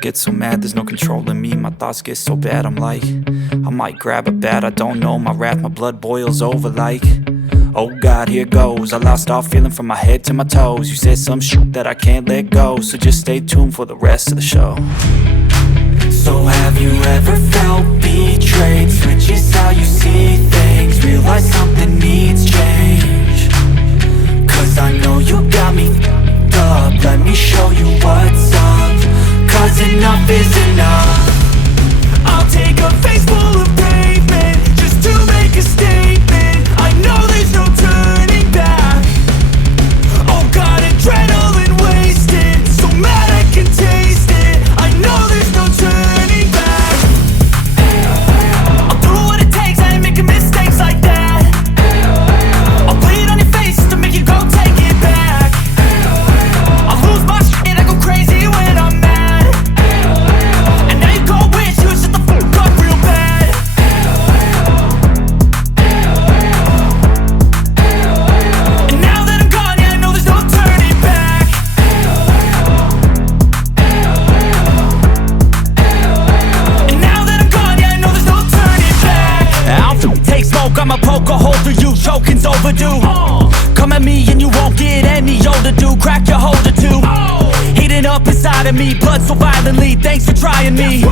get so mad, there's no controlling me. My thoughts get so bad, I'm like, I might grab a bat, I don't know. My wrath, my blood boils over like, oh God, here goes. I lost all feeling from my head to my toes. You said some shit that I can't let go, so just stay tuned for the rest of the show. So have you ever felt betrayed? Switches how you see things, realize something needs change. Cause I know you got me f***ed up, let me show you what's up. Cause enough is enough. I'll take a face full of pavement just to make a statement. I know there's no turning back. Oh God, adrenaline wasted, so mad I can taste it. I know there's no turning back. I'll do what it takes, I ain't making mistakes like that. I'll bleed on your face to make you go take it back. I'll lose my shit, I go crazy when I'm mad. And now you go wish you would shut the fuck up real bad. And now that I'm gone, yeah, I know there's no turning back. And now that I'm gone, yeah, I know there's no turning back. I'll take smoke, I'ma poke a hole through you, choking's overdue. Come at me and you won't get any older, dude. Crack your holder too. Heating up inside of me, blood so violently, thanks for trying me.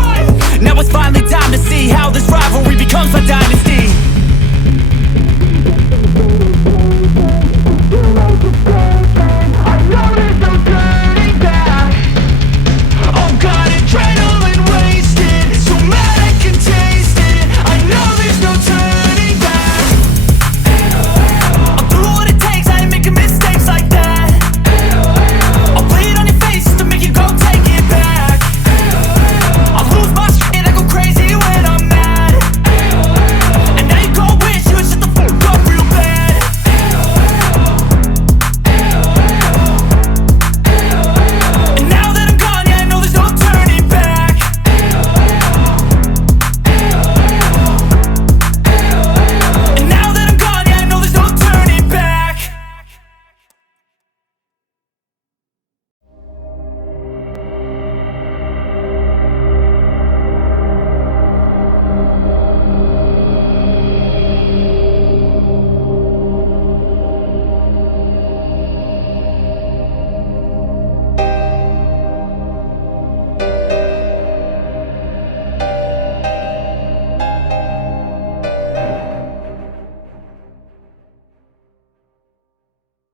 Now it's finally time to see how this rivalry becomes a dynasty.